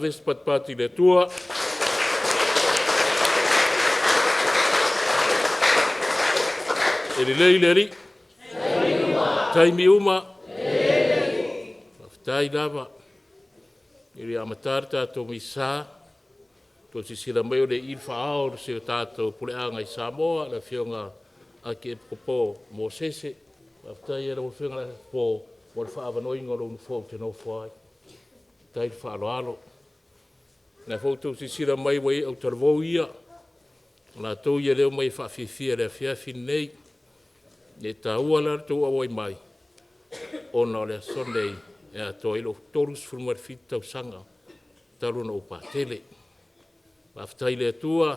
Harvest Patipati le tua. E le lei le ri. Taimi uma. Tai lava. I ri amatar tātou misa. Tō si sila mai o le ilfa aor se o tātou puleanga i Samoa. La fionga a ke popo mo sese. Tai era o fionga po mo le whaavanoi ngoro unu fōu te no whai. Tai le whaaloalo. Nā fōu tō si sila mai wai au tarvou ia. Nā tō ia leo mai whaafifia le fiafi nei. Ne tā ua lar tō awai mai. Ona le sonei. E a toa ilo torus fulmar fit tausanga taruna o PATELE. Whaftai le atua,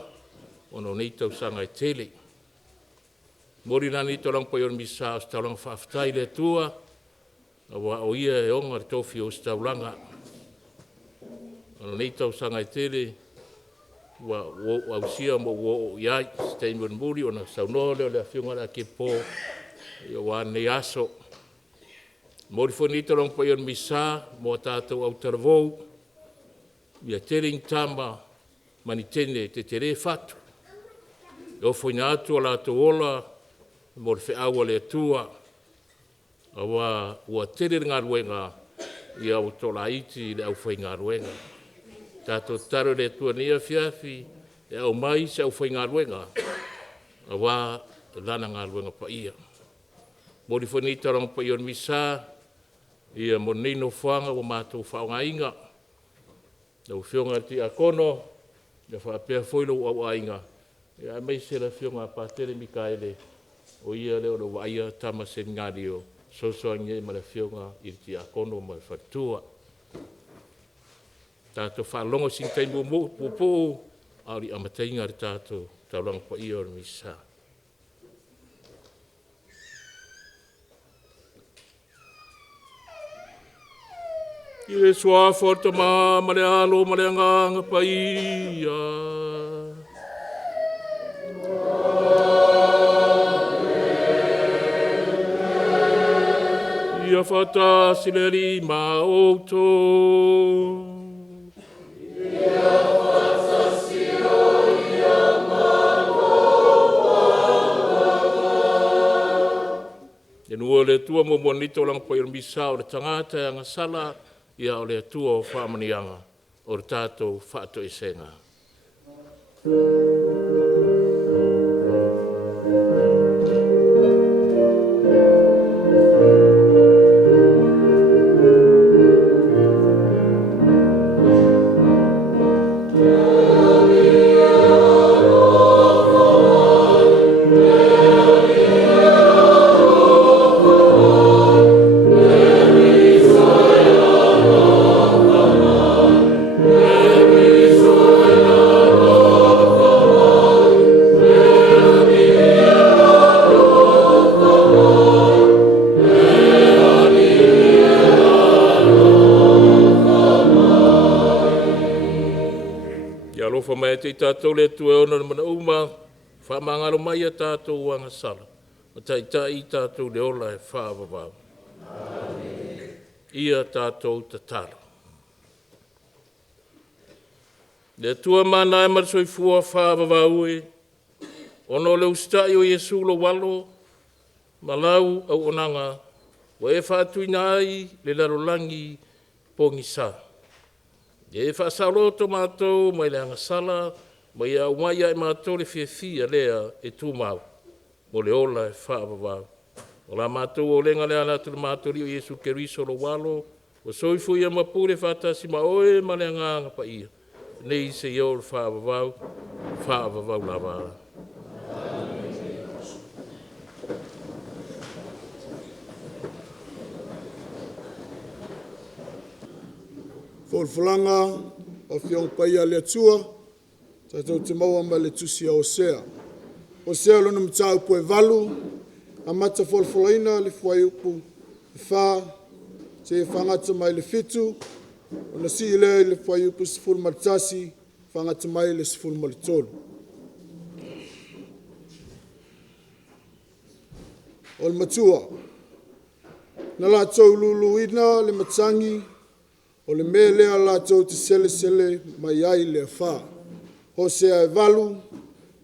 ono nei tausanga e tele. Mori nani tolang pa yon misa os taulang whaftai le atua, awa o ia e onga TOFIGA OSITAULAGA. Ono nei tausanga e tele, wa au sia mo o iai, Steinman Muri, ona saunoa leo le afionga la ke po, ia wa nei aso. Mori fonito long pa yon misa, mo tātou au taravou, ia tering tama, mani tene te tere fatu. E ofo ina atu ala atu ola, mo le whiaua le atua, awa ua tere ngā ruenga, ia au tola iti le au whai ngā ruenga. Tātou taro le atua nia fiafi, e au mai se au whai ngā ruenga, awa lana ngā ruenga pa ia. Mori fonito long pa yon misa, ia mo nei no whanga o mātou whaonga inga. Nau whionga ti a kono, ia whaapea whoilo au ainga. Ia mai se la whionga PATELE Mikaele, o ia leo no waia tama sen ngario, sosoange ma la whionga i ti a kono ma whatua. Tātou whalonga sin taimu mo pupo, auri amatainga ri tātou, taulang pa ia o misa. I le sua forta ma le alo ma le anganga paia. Ia fata sileri ma outo. Ia fata sio ia ma. E nua le tua mo monito lang pa yung misa o le tangata ang sala. Ia o le atua o whaamanianga, o le tātou whaato e senga. Te tātou le tua ona mana uma, whamangaro mai a tātou wanga sala. Ma tai tātou le ola e whaavavau. Ia tātou tataro. Le tua mana e marsoi fua whaavavau e, ono le ustai o Yesu lo walo, malau au onanga, wa e whaatuina ai le larolangi pongisa. E whaasauloto mātou mai le angasala, mai au mai ai mātou le whiawhia lea e tūmau, mo le ola e whaavavau. O la mātou o lenga lea natu le mātou rio Yesu Keriso lo walo, o soifu ia mapure whaatasi ma oe ma le anganga pa ia. Nei se iau le whaavavau lava. Folfolanga o fiong PAIA le atua, tātou te maua ma le tusi a Osea. Osea lona mtau po e valu, a mata folfolaina le fuai upu, le wha, te whangata mai le fitu, o na si ile le fuai upu sifuru matasi, whangata mai le sifuru malitolu. O le matua, na la tau lulu ina le matangi, o le mea lea lātou te sele mai ai le whā. Hosea e valu,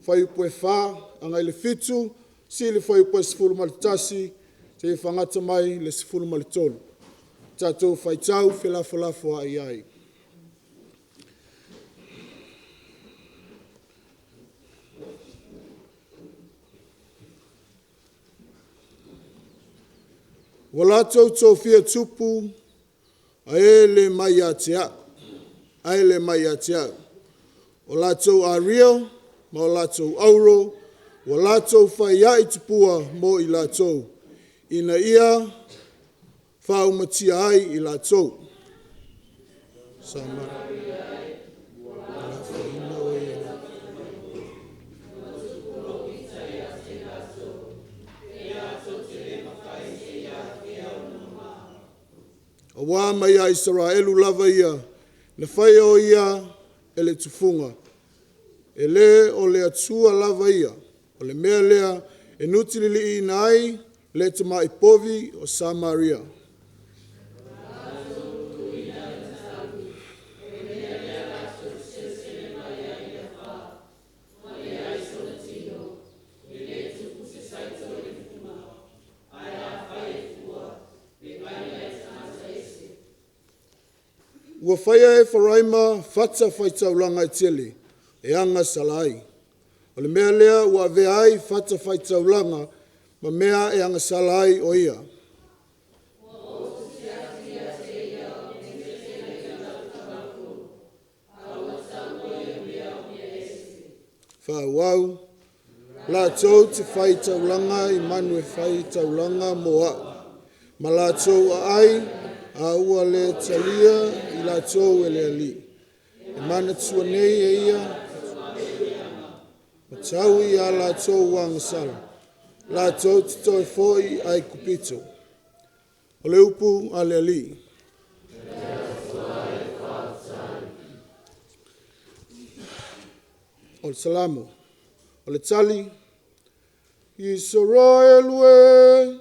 whai upo e whā, anga i le fitu, si le whai upo e sifuru malitasi, te e whangata mai le sifuru malitolu. Tātou whai tau, whelafo ai ai. Walatou tofia tupu, aele mai atea, aele mai atea. Walatou ario, ma walatou auro, walatou whai ai tupua mo i latou. Ina ia, whau matia ai i latou. Sama. A wā mai a Israelu lava ia, na whai o ia e le tufunga. E le o le atua lava ia, o le mea lea e nutilili i nai le te mai povi o Samaria. Ua whaia e wharaima whata whaitaulanga i tele, e anga salai. O le mea lea ua vea ai whata whaitaulanga, ma mea e anga salai o ia. Whauau, la tau te whaitaulanga i manu e whaitaulanga moa. Ma la tau a ai, a ua le talia i la tau e le ali. E mana tua nei e ia, ma tau i a la tau wang sala. La tau te toi foi ai kupito. O le upu a le ali. O le salamo. O le tali. Israelu e.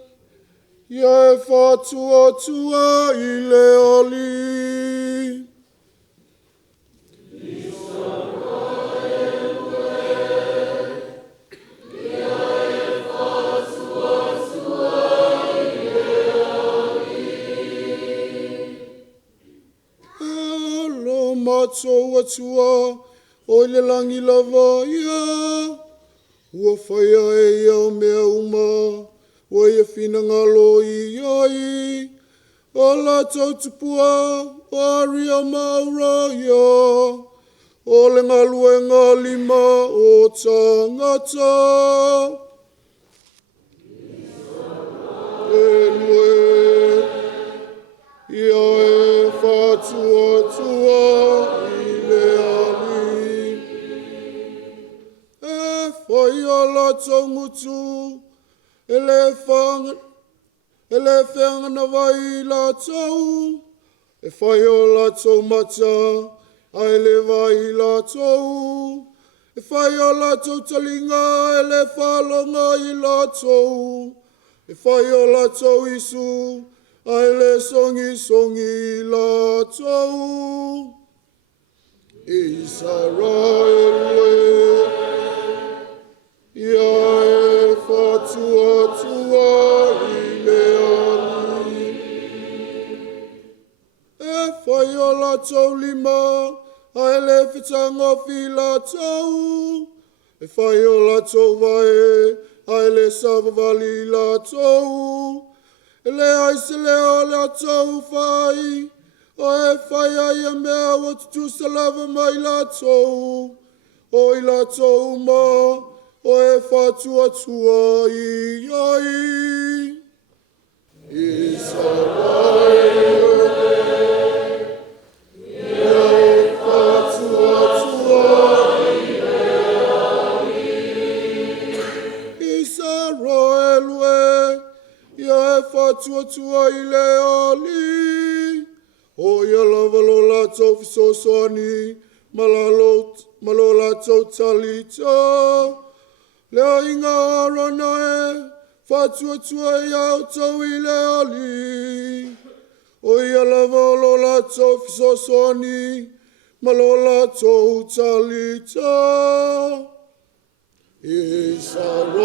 Ia e whatua tua i le oli. Alo matua tua o le langi lava ia. Ua whaia e ia o mea uma. Wa ia fina ngalo i ai, o la tau tupua, o aria maura ia, o le ngalu e ngalima o tangata. E lue, ia e whatua tua i le ali. E whaia la tau ngutu, ele whanga na vai la tau, e whai o la tau mata, a ele vai la tau, e whai o la tau talinga, ele whalonga i la tau, e whai o la tau isu, a ele songi la tau. Israel, ia e whatua tua i le ali. E whai o la tau lima, a ele whitanga whi la tau. E whai o la tau vae, a ele savavali la tau. E le aise leo la tau whai, o e whai ai a mea o tutu salava mai la tau. O i la tau ma, o e whatua tua i ai. Israel, ia e whatua tua i le ali. Israel, ia e whatua tua i le ali. O ia lava lo la tau fisosoani, malo la tau talita. Lea inga arana e, whatua tua i au tau i le ali. O ia lava lo lato fisosoni, ma lo lato talita. Israel.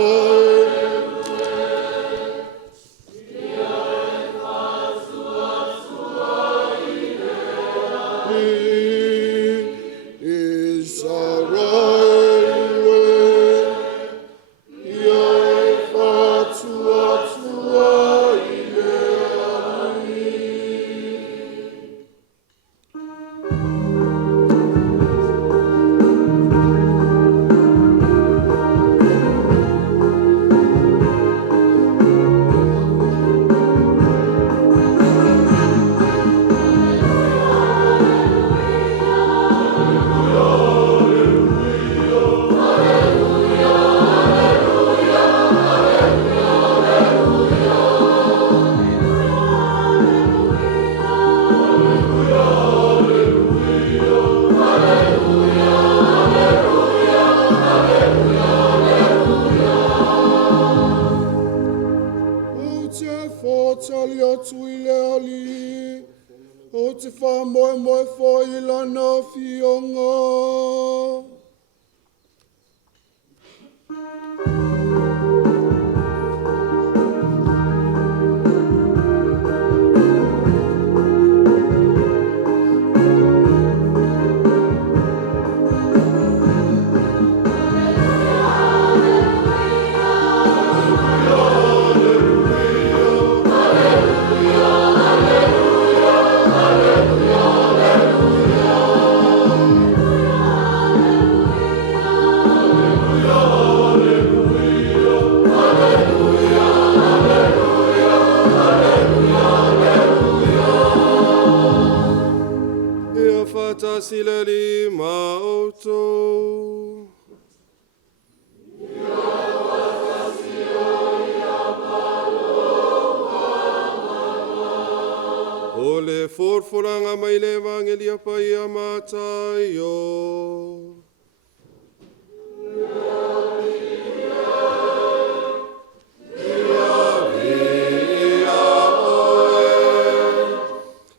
O te wha moe moe fo i lana fionga. Silali mauto. Ole forforanga mai le evangelia PAIA mataio.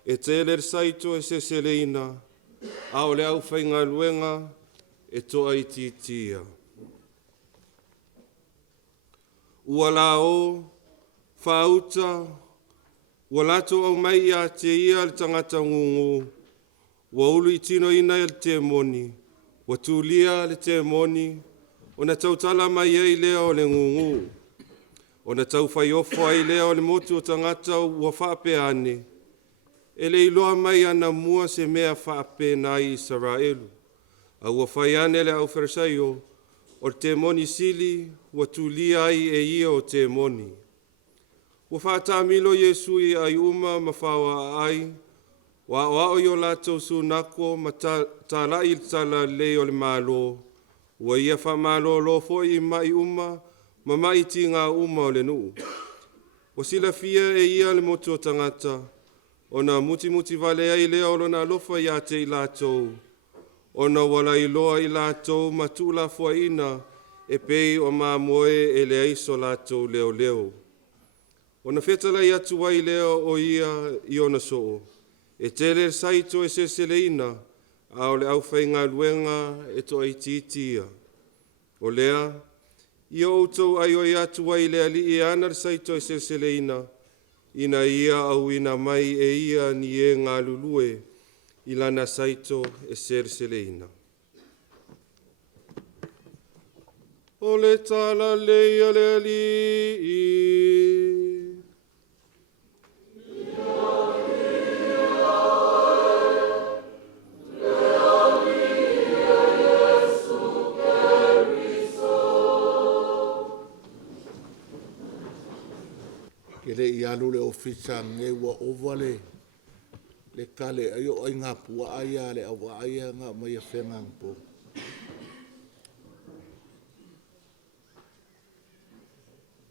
E tele saito e se seleina. A o le au whainga luenga e toa i titia. Ua la o, whauta, ua lato au mai a te ia le tangata ngungu, ua ulu i tino ina le te moni, ua tūlia le te moni, o na tautala mai ei lea o le ngungu, o na tau whai ofo ai lea o le motu o tangata ua whape ane, e le iloa mai ana mua se mea whaape na i Israelu. A ua whai ane le au Farisaio, o te moni sili, ua tūlia ai e ia o te moni. Ua whaatamilo Yesu i ai uma ma whawa ai, wa o yo lato su nako ma ta lai tala le o le malo, ua ia wha malo lo fo i mai uma, ma mai ti ngā uma o le nuu. Ua sila fia e ia le motu o tangata, ona muti vale ai leo lona lofa ia te i lātou. Ona wala i loa i lātou matula fuaina e pei o mā moe e le aiso lātou leo leo. Ona whetala i atu wai leo o ia i ona soo. E tele saito e seseleina a o le au whainga luenga e toa i titia. O lea, i o utou ai o i atu wai lea li i anar saito e seseleina. Ina ia au ina mai e ia ni e ngā lulue i lana saito e serseleina. O le tala leia le alii. Kele i alu le ofisa nge ua ovale le kale ayo ai ngā pua aia le awa aia ngā mai a whenga ngpo.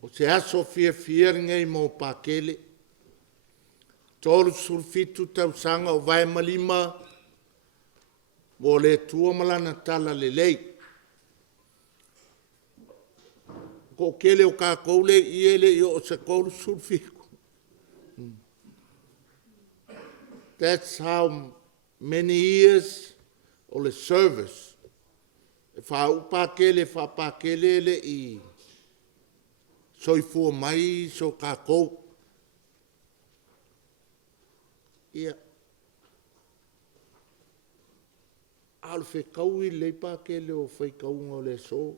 O se aso fia ngai mo pakele, tolu sulfitu tausaga o vae malima mo le tua malana tala le lei. Ko kele o ka koule i ele i o se koulu sulfiku. That's how many years o le service. E whapakele le I soifua mai so kākou. Ia. Al whekaui le pakele o whaikaunga o le so.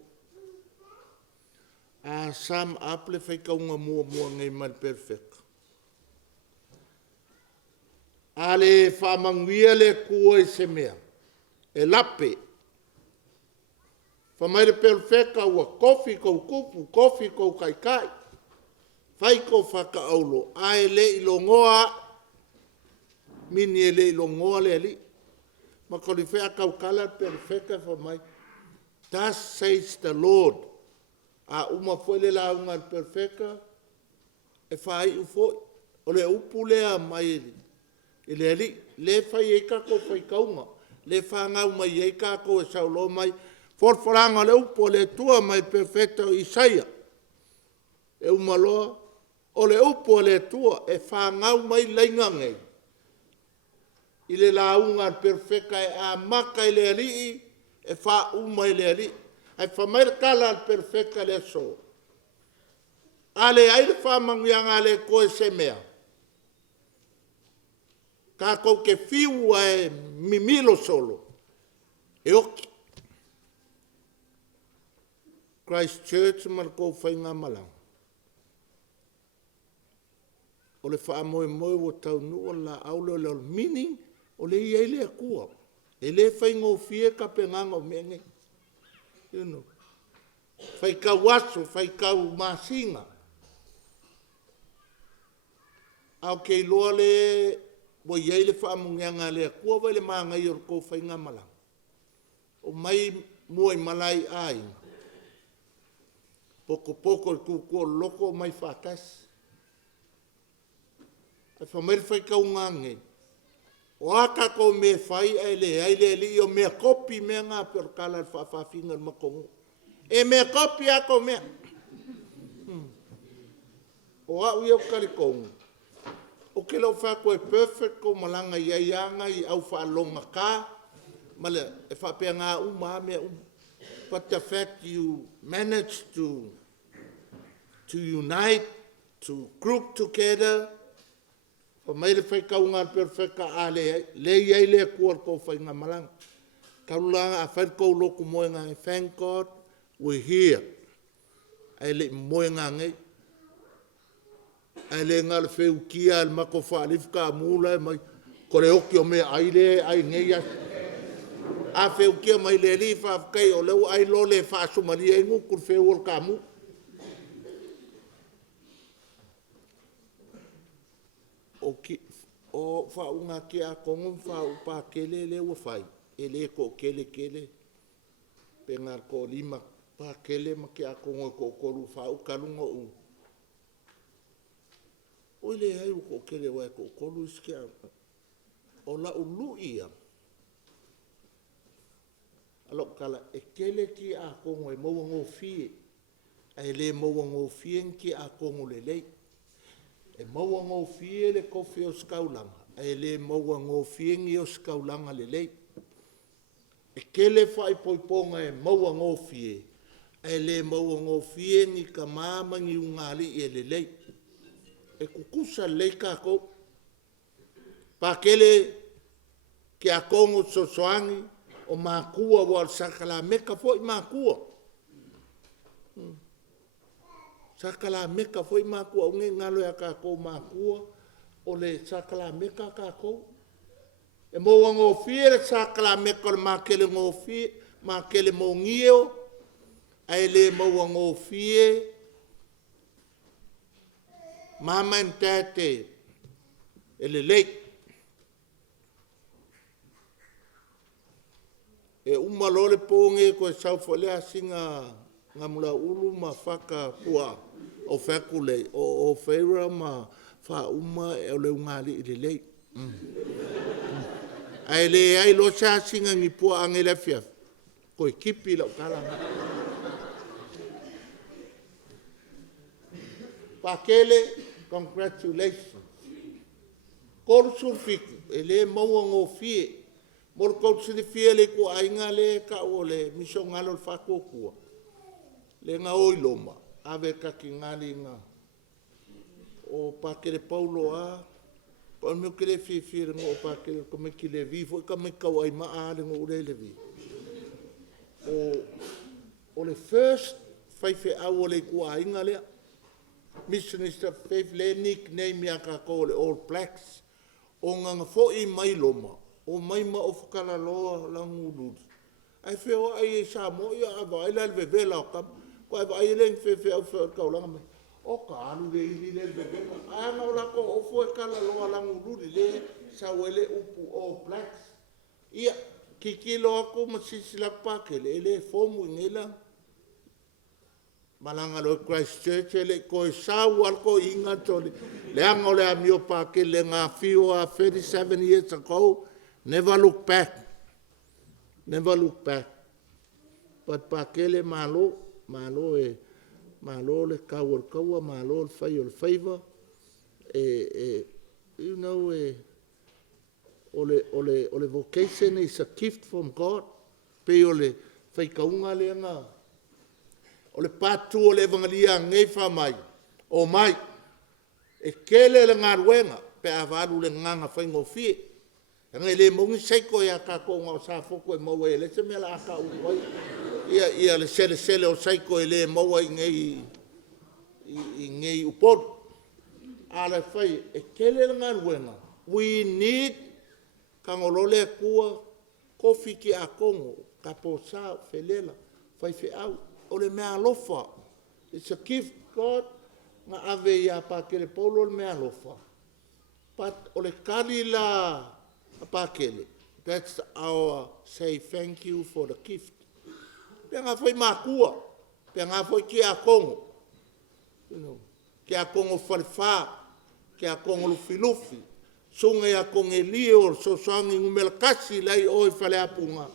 A sam aple whaikaunga mua ngai man perfect. Ale whamanguia le kua I se mea. E lape. Whamaire perfecta ua kofi kou kupu, kofi kou kaikai. Whai kou whakaaulo. Ae le ilongoa. Mini e le ilongoa le ali. Ma koni whea kaukala perfecta whamai. Thus says the Lord. A uma fwele la unga perfecta. E whai ufoi. O le upu lea mai eli. Ele ali, le whai e kako whai kaunga. Le whangau mai e kako e saulo mai. Forforanga le upo le tua mai perfecta o Isaia. E umaloa. O le upo le tua e whangau mai leingangei. I le launga perfecta e a maka I le alii. E wha uma I le alii. Ai whamaira kala perfecta le so. Ale aile whamangianga le koe se mea. Ka kou ke fiu e mimilo solo. E oki. Christchurch mar kou whainga malang. O le wha moe o tau nua la aule le meaning o le iei le kua. E le whainga o fie ka penganga o menge. You know. Whaikau aso, whaikau masinga. Au kei loa le Wa iei le whaamungianga lea kua vai le maangai or kou whainga malang. O mai muai malai ai. Poko I kukua loko mai whakas. Ai whamairi whaikau ngange. O aka ko me whai ai le li o mea kopi mea ngā perkala whawhawhinga makongo. E mea kopi ako mea. O au i au karikongo. O ke lau whako e perfect ko malanga iaianga I au whaalonga ka. Male e whapea ngā uma mea uma. But the fact you managed to unite, to group together, o mai le whaikau ngā perfecta a le iai le kuar ko whainga malanga. Karulanga a whaikau loko moe ngā thank God, we're here. Ai le moe ngā ngai. Ai le ngā le wheu kia al mako whaalifka a mūla mai kore oki o mea aile ai ngei a wheu kia mai le li whaafkai o leu ai lo le whaasumaria ingu kur wheu or ka mu. O whaunga ki a kongo whaupa kele le ua whai. E le ko kele. Pengar ko lima pa kele ma ki a kongo ko koru whau kalunga u. O le ai ko kele wa ko koru iskia. O la ulu ia. Alok kala e kele ki a kongo e maua ngō fie. Ai le maua ngō fie ki a kongo le lei. E maua ngō fie le kofi o skaulanga. Ai le maua ngō fie ngi o skaulanga le lei. E kele whai poiponga e maua ngō fie. Ai le maua ngō fie ngi ka māmangi ungali e le lei. E kukusa lei kako. Pakele ki a kongo sosoangi o mākua wal sakala meka foi mākua. Sakala meka foi mākua. Unge ngalo ya kako mākua o le sakala meka kako. E moa ngō fie le sakala meka le mākele ngō fie, mākele mō ngio. Ai le moa ngō fie. Mama and tate. E le lake. E umalole ponge ko sau fole asinga ngamula ulu ma faka pua o fakule o feira ma fa uma e le ngali le le ai le ai lo cha singa ni pua angela fia ko ekipi lo kala pakele congratulations Kor surfiku, e le maua ngō fie. Mor kau sili fie le ko ainga le ka o le miso ngalo le whakokua. Le ngā oi loma, ave ka ki ngali ngā. O pakere Paulo a, pa meo kere fie ngō o pakere ka me ki le vi, fo ka me kau ai maa le ngō ure le vi. O le first whaife au o le ko ainga lea, Mr. Faith le nickname ya ka ko le All Blacks, o nganga fo i mai loma, o mai ma o whakala loa langu ludi. Ai whio ai e sa mo ia a vai la le vela o kam, ko ai vai le fe au fe ka langa me. O ka alu le ili le vela. A na ola ko o fo e kala loa langu ludi le sa wele upu All Blacks. Ia kikilo ako masisi la pakele ele fomu ngela. Malanga lo Christchurch ele ko sau al ko inga tole. Le anga le amio pakele nga FIOA 37 years ago. Never look back. Never look back. But pakele malo le kawa malo le favor. You know, ole vocation is a gift from God. Pe ole fai kaunga le nga. Ole patu ole evangelia ngai fa mai. O mai. E kele le ngaruenga. Pe avaru le nganga fai ngofie. Ngai le mongi seiko ya ka ko ngau sa foko e mau e le se mela aka uoi. Ia le sele o seiko e le mau e ngai upod. Ala fai e kele le ngaruenga. We need kangolole kua kofi ki a kongo kaposa felela fai fe au ole me alofa. It's a gift God nga ave ya pa kele Paulo me alofa. But ole kali la pakele. That's our say thank you for the gift. Penga foi makua. Penga foi ki a kongo. You know, ki a kongo falfa, ki a kongo lufi. Sunga ya konge lio so sangi ngumela kasi lai oi fale apunga.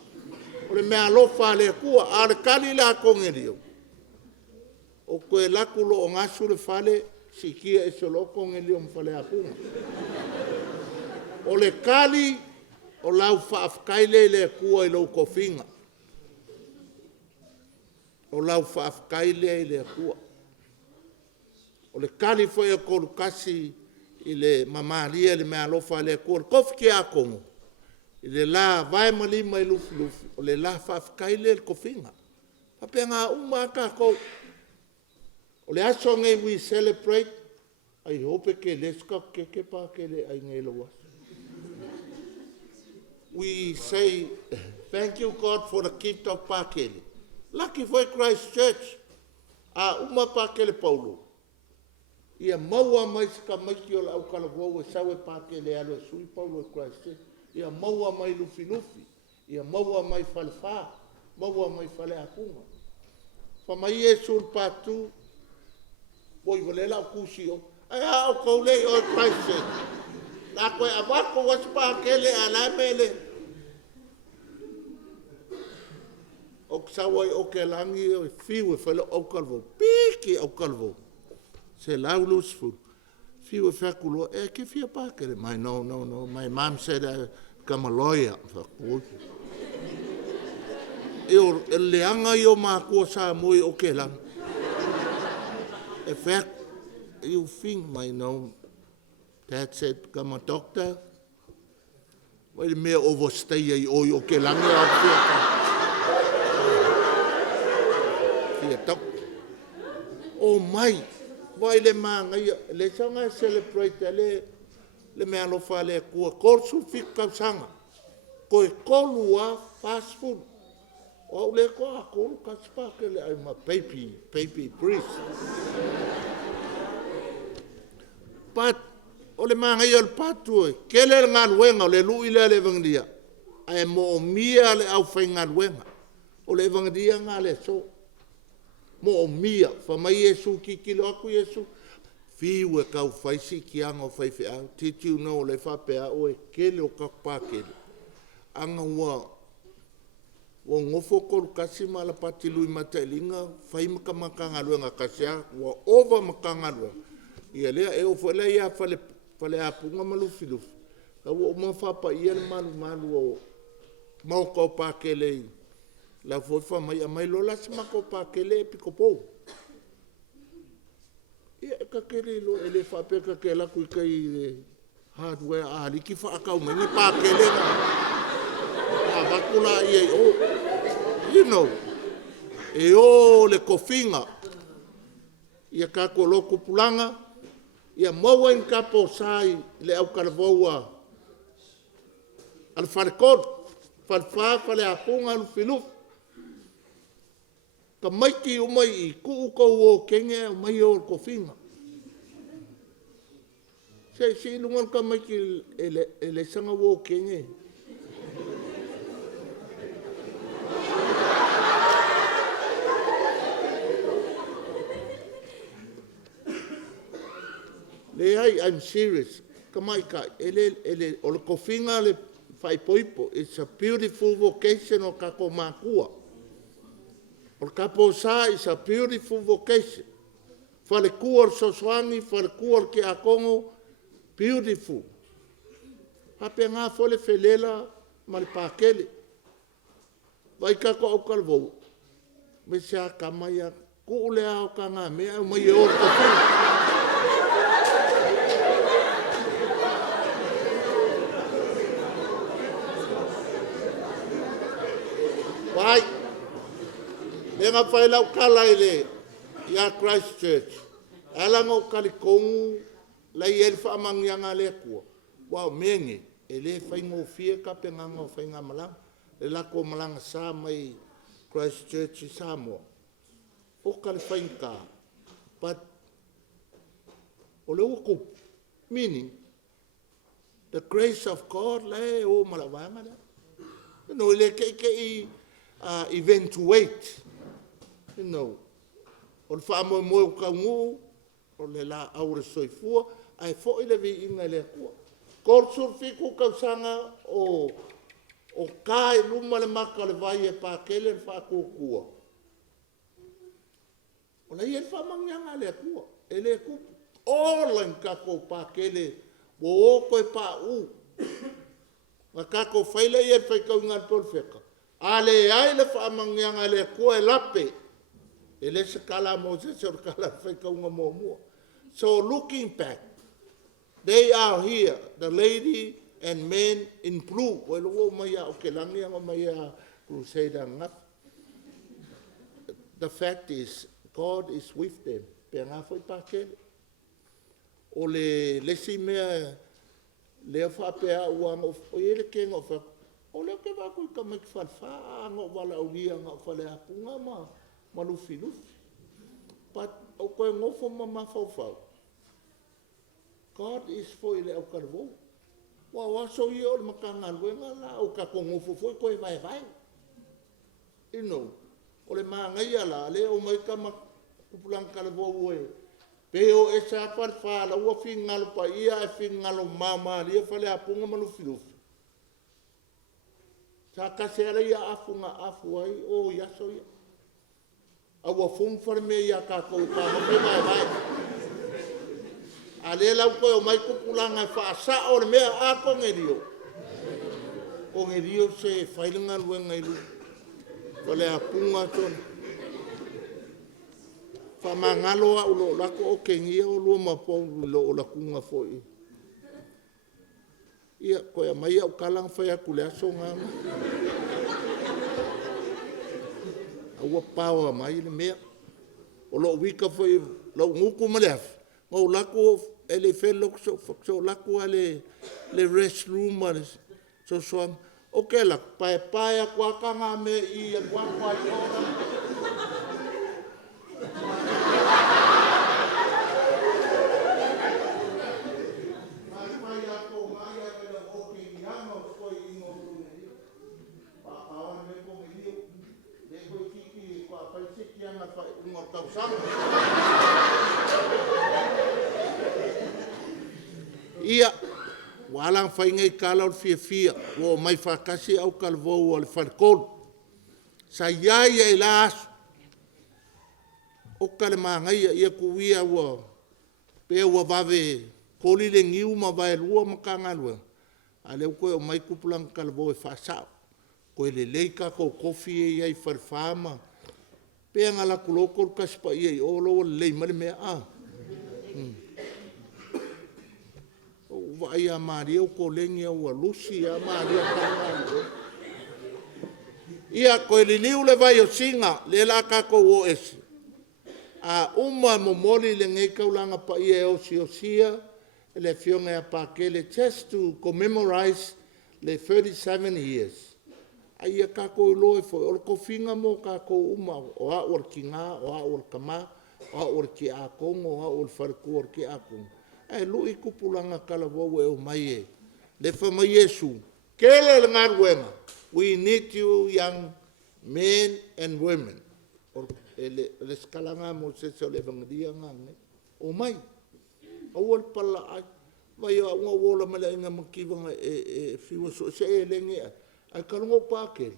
Ole me alofa le kua ar kali la konge lio. O koe lakulo o ngasu le fale sikia e solo konge lio mfale apunga. O le kali o lau whaafkaile le kua i lau kofinga. O lau whaafkaile le kua. O le kali foi o koru kasi i le mamalia le mea alofa le kua. Kofi ki a kongo. I le la vai malima i lufi. O le la whaafkaile le kofinga. Papea ngā umaka kou. O le aso ngai we celebrate. Ai hope ke leska ke pa ke le ai ngai lo was. We say, thank you God for the gift of Pakele. Lucky for Christchurch. Uma Pakele Paulo. Ia maua mai sika mai ki o la au kalavou e sawe Pakele alo e sui Paulo e Christchurch. Ia maua mai lufi. Ia maua mai falfa. Maua mai fale akunga. Whamai e sul patu. Boi valela o kusio. Ai au kaulei o e Christchurch. La koe avako was Pakele ala mele. O sawai o ke langi o fiu e fale au kalvo. Piki au kalvo. Se laulus fu. Fiu e fakulo. Ke fia Pakele? No. My mom said I become a lawyer. E leanga i o mākua sa mui o ke langi. In fact, you think Dad said, become a doctor. Wait a minute, overstay ai oi o ke langi au fia tau. O mai, vai le manga ia, le sanga celebrate le mea lofa le kua korsu fika sanga. Ko e kolua fast food. O le koa kolu kaspa ke le ai ma baby priest. But o le manga ia le patu e, kele ngā luenga o le lui le evangelia. Ai mo mia le au whai ngā luenga. O le evangelia ngā le so. Mo mia, whamai Yesu ki kilo aku Yesu. Fiu e kau whaisi ki anga o whaiwhi au. Did you know le whapea o e kele o kakpa kele. Anga ua ngofo koru kasi ma la pati lui matailinga. Whai makamaka ngā luenga kasi a. Ua ova maka ngā luenga. Ia lea e o whalea ia whale apunga malufi. Ka ua uma whapaia le malu o mau kau pākele. La foi whamai a mai lola se mako pākele e piko pou. Ia e ka kele lo ele whapeka ke laku I kai hardware a liki whaakau mengi pākele na. A wakula ia o. You know. E o le kofinga. Ia ka ko loko pulanga. Ia maua in ka po sai le au karavoua. Al wharekod. Whalwha le apunga al filuf. Ka maiki umai I kuukou o kenge umai o kofinga. Se lungan ka maiki ele sanga o kenge. Le ai, I'm serious. Kamaika, ele o le kofinga le whaipoipo. It's a beautiful vocation o kako makua. O le kapo sa is a beautiful vocation. Whale kua o soswangi, whale kua o ke akongo, beautiful. Hape ngā whole whelela ma le pākele. Vai kako au kalvou. Me se a kamaya, ku ule au ka ngā mea, o mai e o kofinga. Vai. Lenga whai lau kala ele ia Christchurch. Alanga o kalikongu lai ele whaamangianga le kua. Wow, menge. Ele whai ngō fia ka penganga o whai ngā malanga. Le lako malanga sa mai Christchurch I Samoa. O kali whai ka. But o le uku. Meaning, the grace of God le o malawanga le. You know, le kei eventuate. You know, o le whaamoe moe o kaungu, o le la aure soifua, ai fo I le vi inga le kua. Korsul fiku kausanga o kai luma le maka le vai e pākele le whaakukua. O le ie le whaamangianga le kua, e le kupu. Ola in kako pākele, wo oko e pā u. Nga kako whaile ie whaikau ngā polwheka. Ale ai le whaamangianga le kua e lape. E le se kala mo se kala whaikaunga mo mua. So looking back, they are here, the lady and men in blue. Well, o mai o ke langi o mai a crusader ngap. The fact is, God is with them. Pe ngā whai pākele. O le si mea le whapea uang o ele kenga o whaka. O leo ke wako I ka maki whalwha ngā wala uria ngā whale apunga ma lufi lufi. But o koe ngofo ma whau. God is for ele au karvou. Wa waso I o le makanga luenga la o ka ko ngofo foi koe vai. You know, o le maangai ala le o mai ka kupulang karvou e. Peo e sa whalwha la ua whingalo pa ia e whingalo mama lia whale apunga ma lufi lufi. Sa kasera ia afunga afu ai o yaso ia. Awa fumfar me ia kako ka vai. Ale lau koe o mai kupulanga whaasa o le mea a kongerio. Kongerio se whailinga luenga ilu. Wale apunga ton. Whamangalo a ulo lako o kengia o lua mapou lo o lakunga foi. Ia koe mai au kalang whai aku le aso ngana. Aua pawa mai le mea. O lo wika foi lo nguku maleaf. O lako ele whelok so lako ale le restroom ale so soam. O ke la pae kua kanga me I a kua I ora. Ia, walang whaingai kala o fia, o mai whakasi au kalvou o le whalkol. Sa iai e la asu. O kale maangai ia kuia ua, pe ua vave koli le ngiu ma vai lua ma kangalua. A leu koe o mai kupulang kalabo e whaasao. Koe le lei kako kofi e iai wharwhama. Pea ngala kuloko kaspa iai olo lei male mea a. Vai a Maria ko lengi au a Lucy a Maria kalanga. Ia koe li liu le vai o singa le la kako o esi. A uma momoli le ngai kaulanga pa ia o sia le fionga a pakele just to commemorate le 37 years. Ai a kako loe fo o ko finga mo kako uma o a or kinga o a or kama o a or ki a kongo o a or farku or ki a kongo. Ai lui kupulanga kalavo e o mai e. Le fa mai Yesu. Kele le ngarwenga. We need you young men and women. Or le skalanga mo se se le vangadia ngange. O mai. Awal pala ai. Vai o nga wola mala inga makivanga e fiwa so se e lenge ai. Ai kalongo pake.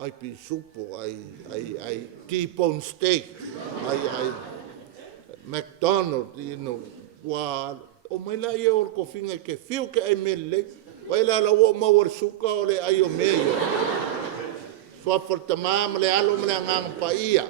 Ai pi supo ai T-bone steak. Ai McDonald's, you know. Wa o mai la ia o ko finga ke fiu ke ai mele wai la o mau suka o le ai o meio so for tamam le alo me ngang paia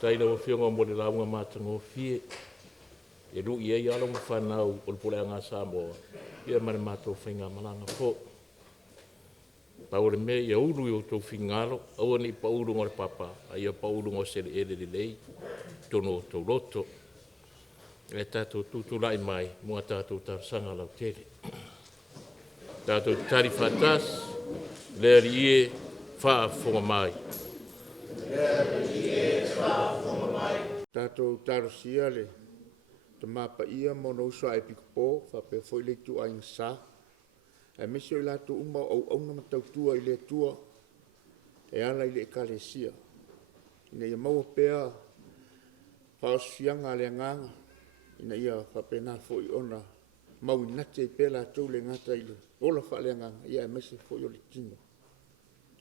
Taina o fionga mo le launga matango fie. E lu ia ia longa whanau o le pole anga Samoa. Ia mare mato whainga malanga po. Paure me ia uru i o tau whingalo. Aua ni pauru ngore papa. A ia pauru ngore sere ere le lei. Tono o tau roto. E tātou tūtulai mai. Mua tātou tausanga lau tere. Tātou tari whatas. Lea ri ie wha whonga mai. Tātou tarosia le te mapa ia mono usua e pikupo whape foi le tu aing sa e mesi o lato uma au auna matau tua i le tua e ala i le ekalesia ina ia maua pea whaosianga le nganga ina ia whape nā foi ona mau inate i pela tau le ngata i le ola wha le nganga ia e mesi foi o le tino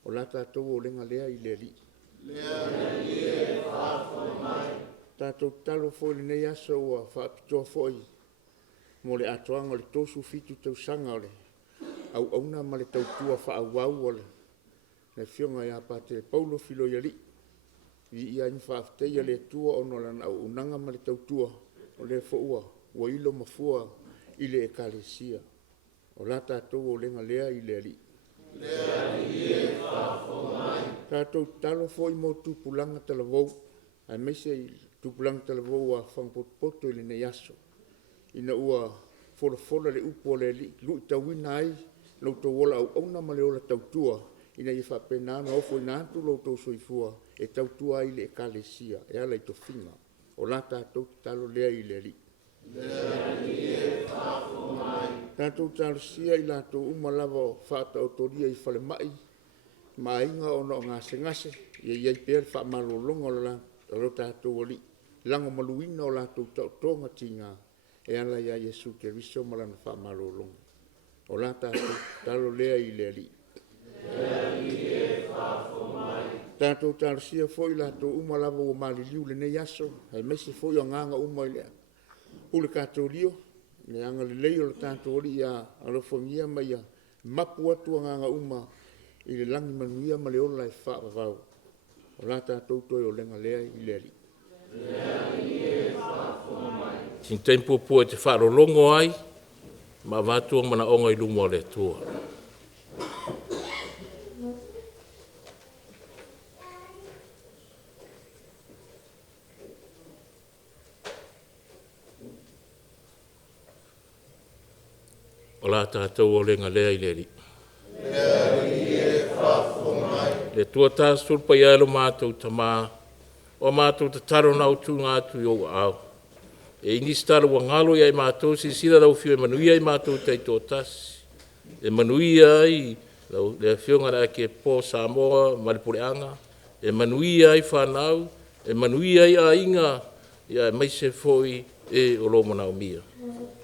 o la tātou o lenga lea i le li Tātou talo foi le nei aso ua whaapitoa foi mo le atoanga le tosu fitu tausanga o le au auna ma le tautua whaawau o le fionga ia PATELE Paulo FILOIALII i ia ni whaafteia le tua ono lana au unanga ma le tautua o le foua ua ilo mafua i le ekalesia o la tātou o lenga lea i le ali Tātou talo foi mo tupulanga talavou ai meise i tupulang talavou a whangpopoto i le nei aso. Ina ua whola le upo le li, lui tauina ai, lau tau wola au auna ma le ola tautua, ina i whapena ana ofo ina antu lau tau soifua, e tautua ai le ekalesia, e ala i tofinga. O la tātou talo lea i le li. Tātou talo sia i lato umalava whata autoria i whale mai, ma inga ono ngase ngase, iai pēr wha malolonga o la alo tātou oli, lango maluina o lātou tonga tinga, e ala ia Yesu ke riso malana wha malolonga. O la tātou talo lea i lea li. Tātou talo sia foi lātou umalava o maliliu le nei aso, hai mesi foi o nganga uma i lea. Ule kātou lio, le anga le leo le tātou oli ia alofongia ma ia mapu atu nganga uma i le langi manuia ma le ola e wha vau. O la tātou toi o lenga lea i lea li. Sin tempo po te wharolongo ai, ma wātua mana onga i lumo le tua. O la tātou o lenga lea i lea li. Le tua tāstul pa ialo mātou tamā, o mātou ta taro nau tū ngātu i o au. E inis taro wa ngalo i ai mātou, si sira rau fio e manuia i mātou tei tō tasi. E manuia i, le fionga rea ke pō Samoa, Maripureanga, e manuia i whanau, e manuia i a inga, ia mai se foi e o lo mana o mia.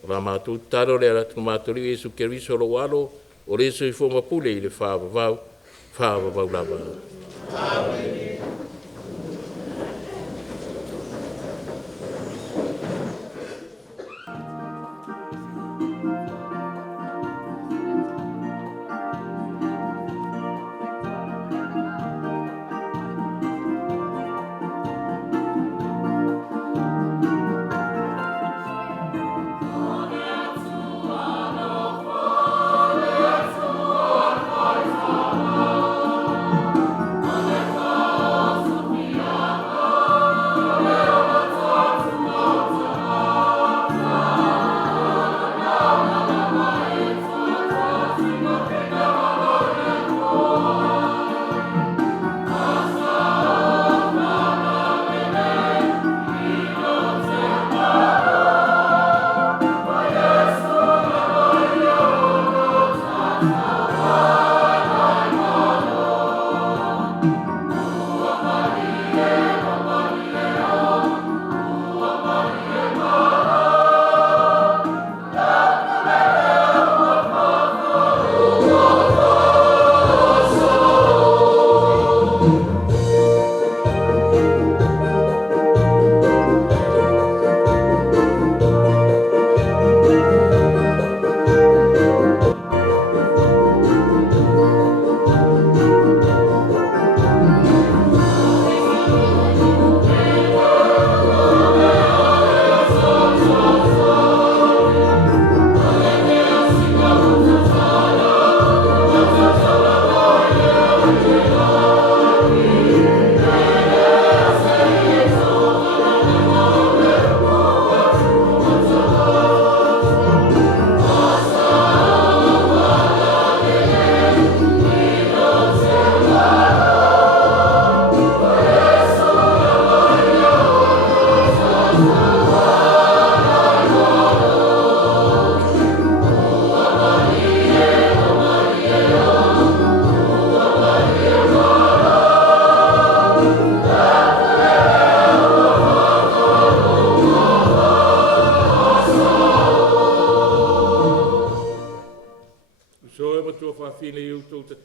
Ra mātou taro le ratu mātou li Yesu Keriso lo walo, o le so i fo mapule i le whāwavau lava. Amen.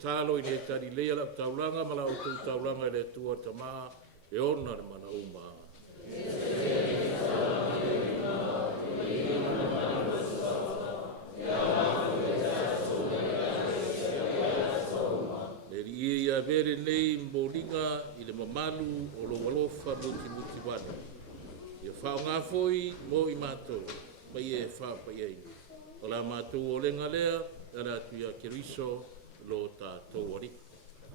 talo i ne tari lea la taulanga ma la o tu taulanga i le tua tama e ona le mana uma. Le rie ia vere nei mbolinga i le mamalu o lo walofa muti wana. Ia whao ngā foi mo i mātou, pa ie whao pa ie. O la mātou o lenga lea, ara tu ia keriso lo tātou ori.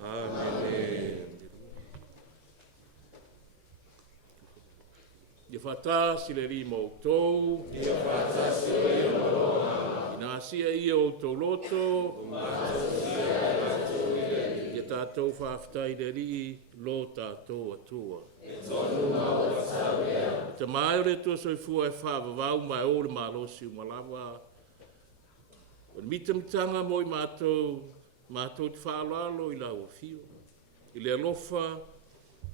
Amen. Ia whata si le rima o tau. Ia whata si le rima o tau. Ina asia ia o tau loto. Ia tātou whaftai le ri lo tātou atua. Te mai o le tua soifua e whawawau mai o le malosi o malawa. O le mitamitanga mo i mātou te whaalalo i lau fio. I le alofa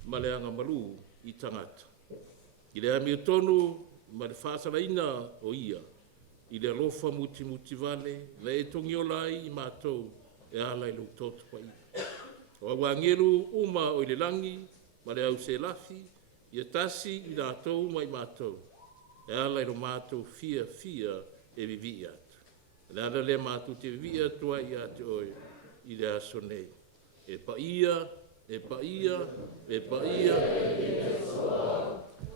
ma le anga malu i tangata. I le amia tonu ma le whaasaraina o ia. I le alofa muti vale, le e tongi o lai i mātou e ala i lau totu pa ia. O awangeru uma o i le langi, ma le au se lafi, ia tasi i rātou mai mātou. E ala i lau mātou fia e vivi atu. Le ala le mātou te vivi atua i ate oi i le aso nei. E pa ia.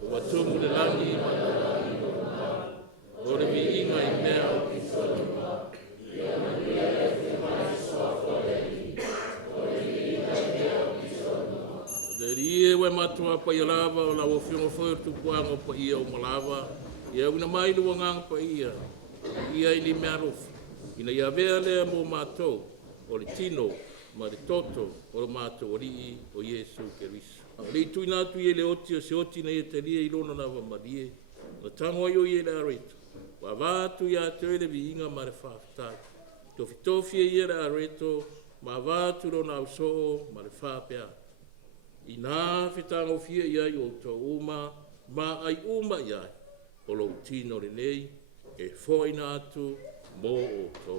O watumu le langi o le mi inga i mea o ki soni. Le rie we matua pa ia lava o la wafionga foi tu puanga pa ia o malava. Ia una mai lua ngang pa ia. Ia i li mea rofu. Ina ia vea lea mo mātou o le tino, ma le toto o le mātou o rii o Yesu Keriso. Le tui nātu i le oti o se oti na ia te lia i lona na wamarie. Na tango i o i le areto. Wa vātu i a te ele vi inga ma le whaafitai. Tofi i le areto, ma vātu lo na usoo ma le whaapea. I nā whitango fia i ai o tō uma, ma ai uma ia o lo tino le nei e foi na atu mo o tō.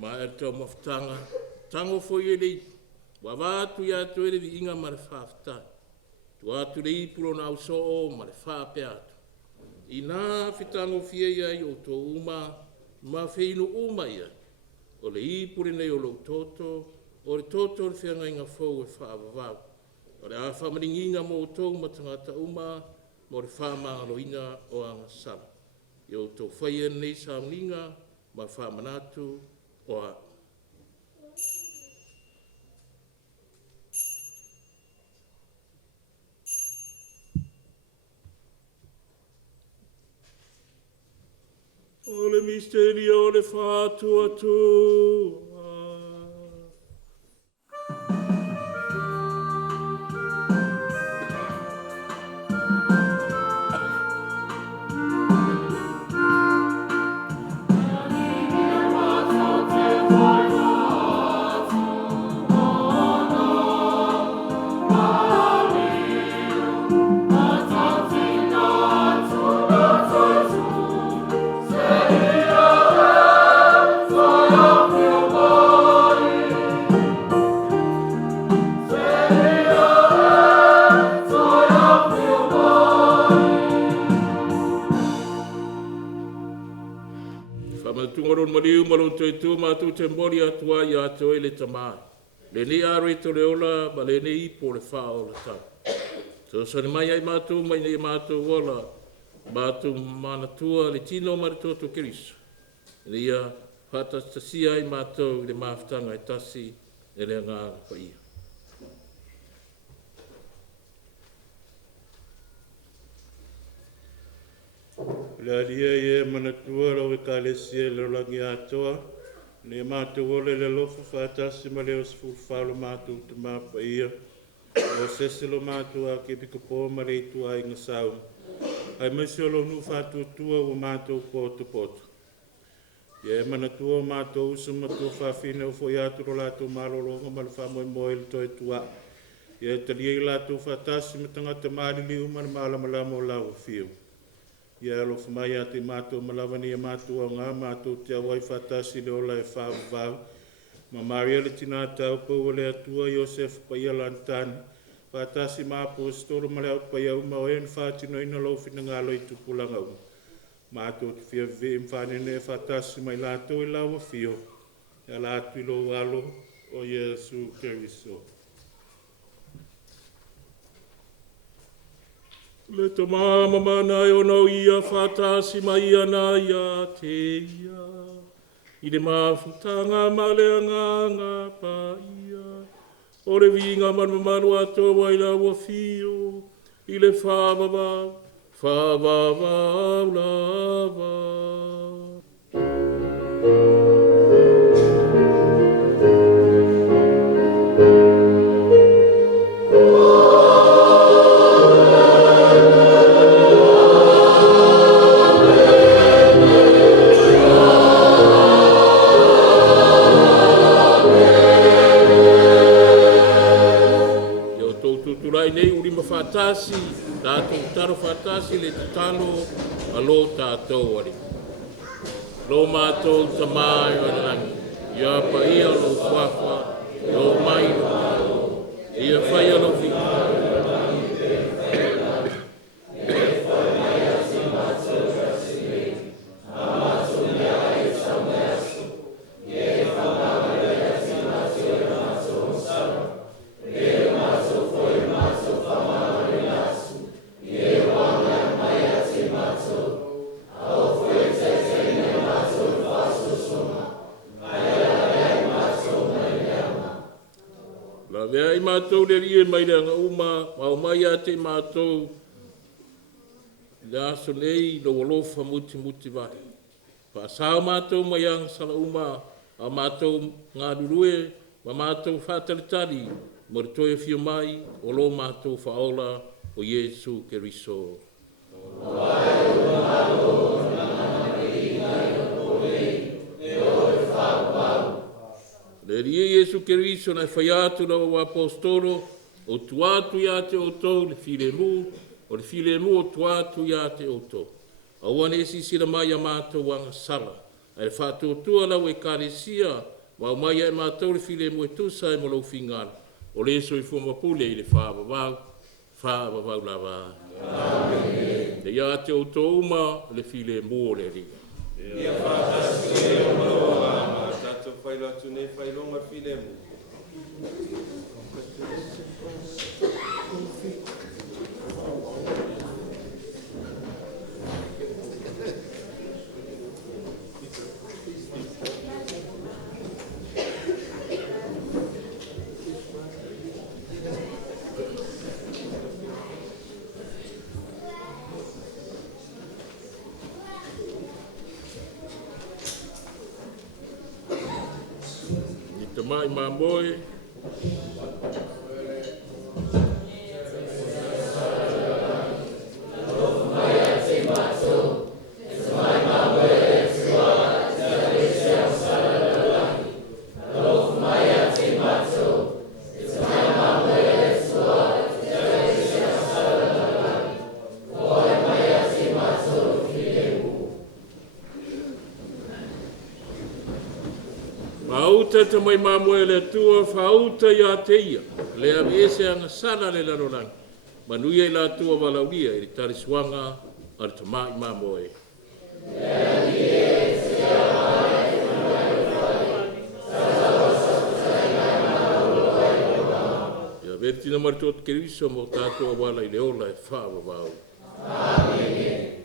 Ma e tau mawhtanga, tango foi e lei, wa wātu ia tu ere vi inga ma le whawhtai. Tu atu le ipuro na uso o ma le whāpe atu. I nā whitango fia ia i o tō uma, ma whino uma ia. O le ipure nei o lo toto, o le toto le whianga inga fau e whaavavau. O le a whamaringinga mo o tō matangata uma, mo le whaamangaloina o anga sama. I o tō whaia nei sauninga, ma whaamanatu o a. O le misteri o le whātua tua. Tu matu te mori atua i ato e le tamai. Le ne are to le ola, ma le ne ipo le wha o le tau. So sani mai ai matu, mai nei matu ola, matu manatua le tino maritoto keriso. Le ia whatastasia ai matu le maftanga e tasi e le ngā paia. Le alia e manatua lau e kālesia le rolangi atoa. Ne mātou ole le lofa whātasi ma leo sifu whālo mātou te māpaia. O seselo mātou a ke pika pō ma rei tua inga sau. Ai maisi olo nu whātua tua o mātou poto poto. Ia e manatua mātou usa matua whāwhine o fo iatu ro lātou mālolonga ma le whamoe moe le toi tua. Ia e talia i lātou whātasi ma tangata māriliu ma le mālamalama o lau whio. Ia alo whamai a te mātou malawani e mātou ngā mātou te awai whatasi le ola e whaavavau. Ma Maria le tina tau pau le atua Iosef Paia Lantani. Whatasi mā apostolo ma le au Paia uma o en whātino ina lau whina ngā loi tupulanga uma. Mātou te whia ve mwhanene e whatasi mai lātou e laua whio. Ia lātu ilo alo o Iesu Keriso. Le tamama mana e ono ia whatasi mai ana ia te ia. I le mawhutanga ma le anganga paia. O le vinga manu ato wai la ua fio. I le whawawau, whawawau lava. Fatasi, tātou taro fatasi le tatalo alo tātou ari. Lo mātou tamai o rangi, ia pa ia lo whawha, lo mai lo malo, ia whai alo whika. Mātou le rie mai reanga uma, mau mai a te mātou le aso nei lo walofa muti vai. Whaasao mātou mai anga sala uma, a mātou ngā rurue, ma mātou whātaritari, mo re toi whio mai, o lo mātou whaola o Iesu Keriso. Wai o malo, nana mai ngai o Le ria Iesu Keriso na whai atu na o apostolo, o tuatu ia te outou, le file mu, o le file mu o tuatu ia te outou. A wane esi sila mai a mātou wanga sala. A le whātua lau e kāresia, wa mai e mātou le file mu e tusa e molo fingana. O le so i fuma pule i le whāwavau lava. Amen. Le ia te outou uma le file mu o le ria. Ia whātasi e o maroa ma tātou whailatu nei whailonga file mu. Mai mamoe. Mauta te mai mamoe le tua whauta ia te ia. Le a ese anga sala le larolang. Manuia i la tua walauria i tari suanga ar te mai mamoe. Ia vertina maritot keriso mo tātua wala i le ola e whaavavau. Amen.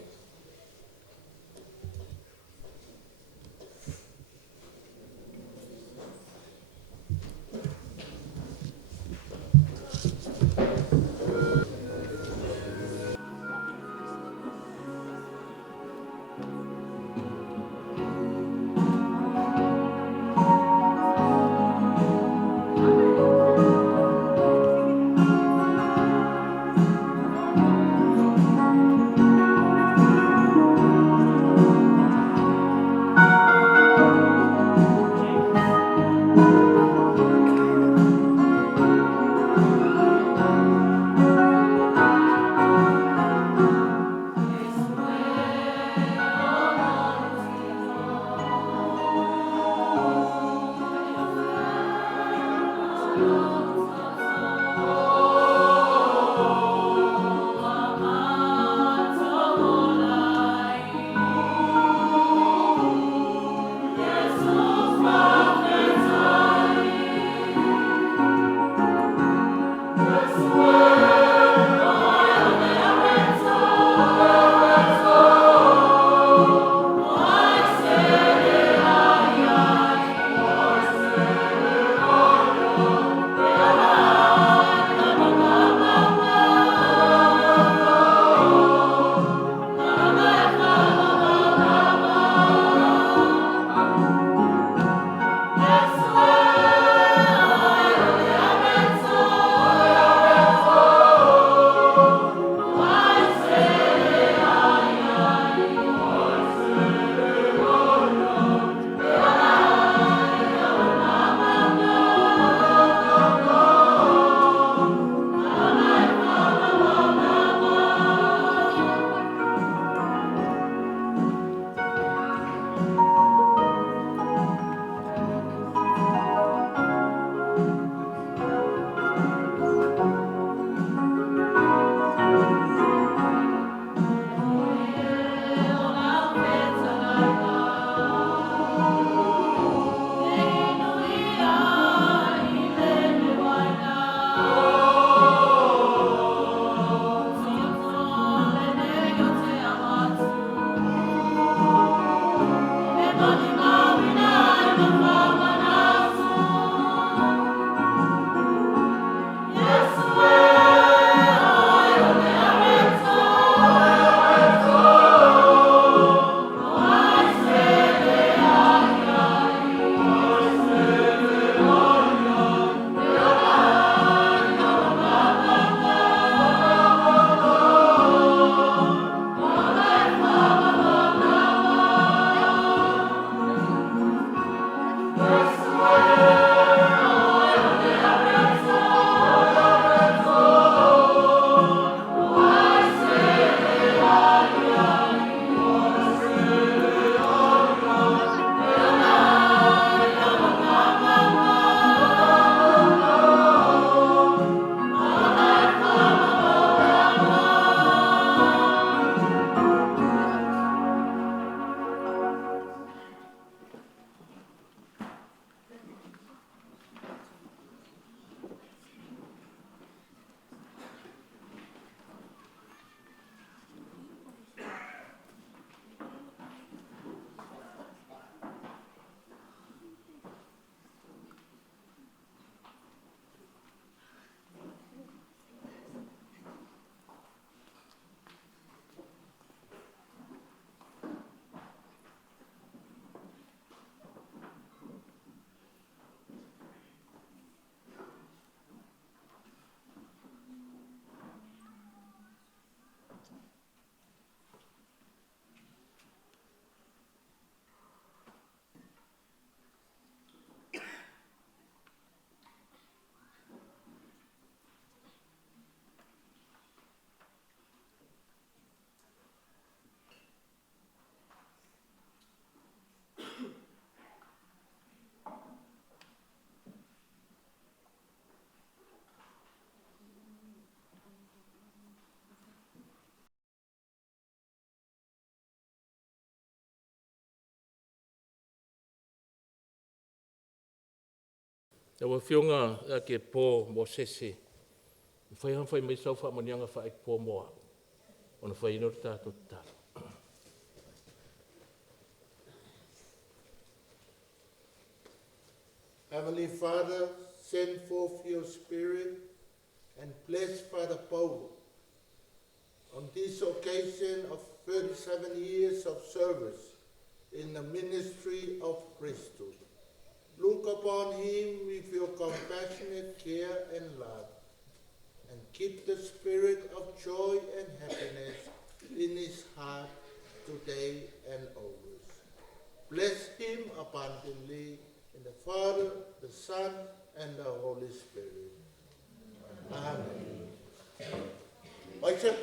E wa fionga a ke po mo sese. Fai mai sau fa manianga fa ek po mo. Ona fai no tato talo. Heavenly Father, send forth your Spirit and bless Father Paulo on this occasion of 37 years of service in the ministry of priesthood. Look upon him with your compassionate care and love, and keep the spirit of joy and happiness in his heart today and always. Bless him abundantly in the Father, the Son, and the Holy Spirit. Amen. Vai ser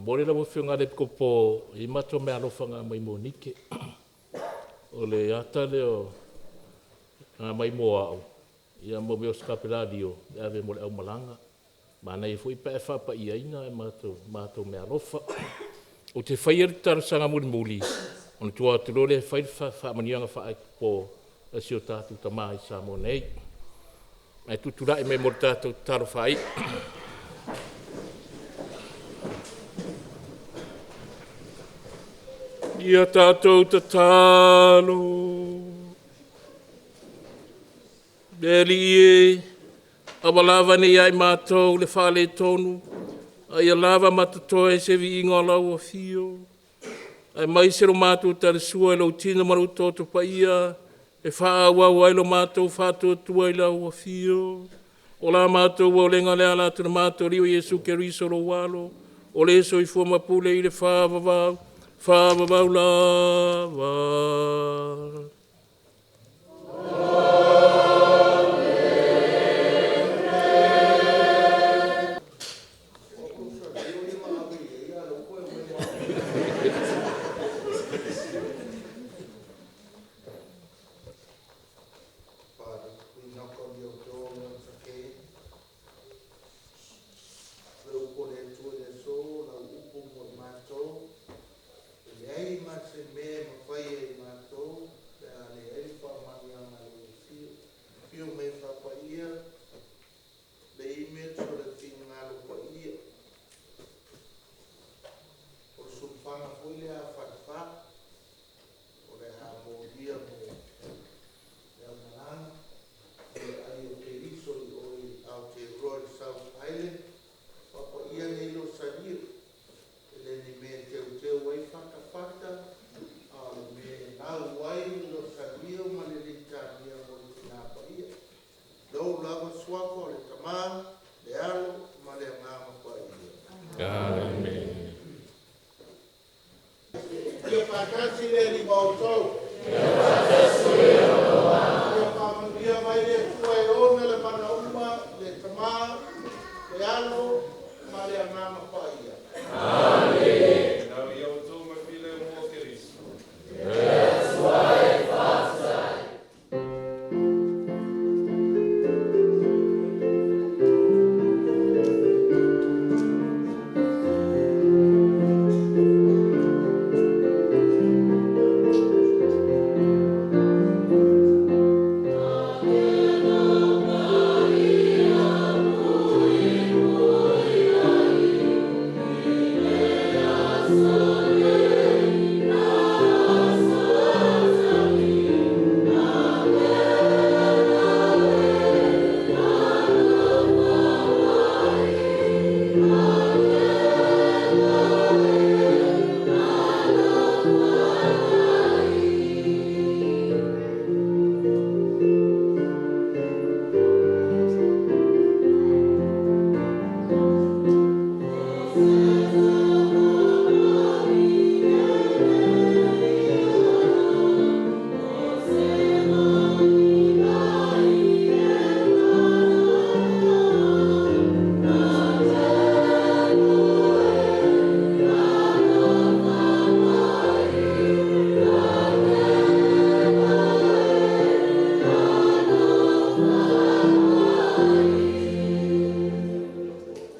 Mori la wawhionga le kopo I mato me alofanga mai monike. O le ata leo mai moa au. Ia mo meo skapeladio, ia ve mo le au malanga. Mana I fui pa e whapa I aina e mato me alofa. O te whaia tarasanga muli. Ona tua tulore whai whamanianga whaai po a sio tātou tamai sa mo nei. Ai tutura e me mo tātou taro whai. Ia tātou tatalo. Deli e. Awalawa ni ai mātou le whale tonu. Ai alawa matatoa e se vi inga lau a fio. Ai mai sero mātou tare sua e lau tina maru tōto PAIA. E wha wau ai lo mātou whātua tua I lau a fio. O la mātou wau lenga lea la tuna mātou rio Yesu ke riso lo walo. O le so I fua mapule I le whāwawau. Whāwawau lawa. Yes.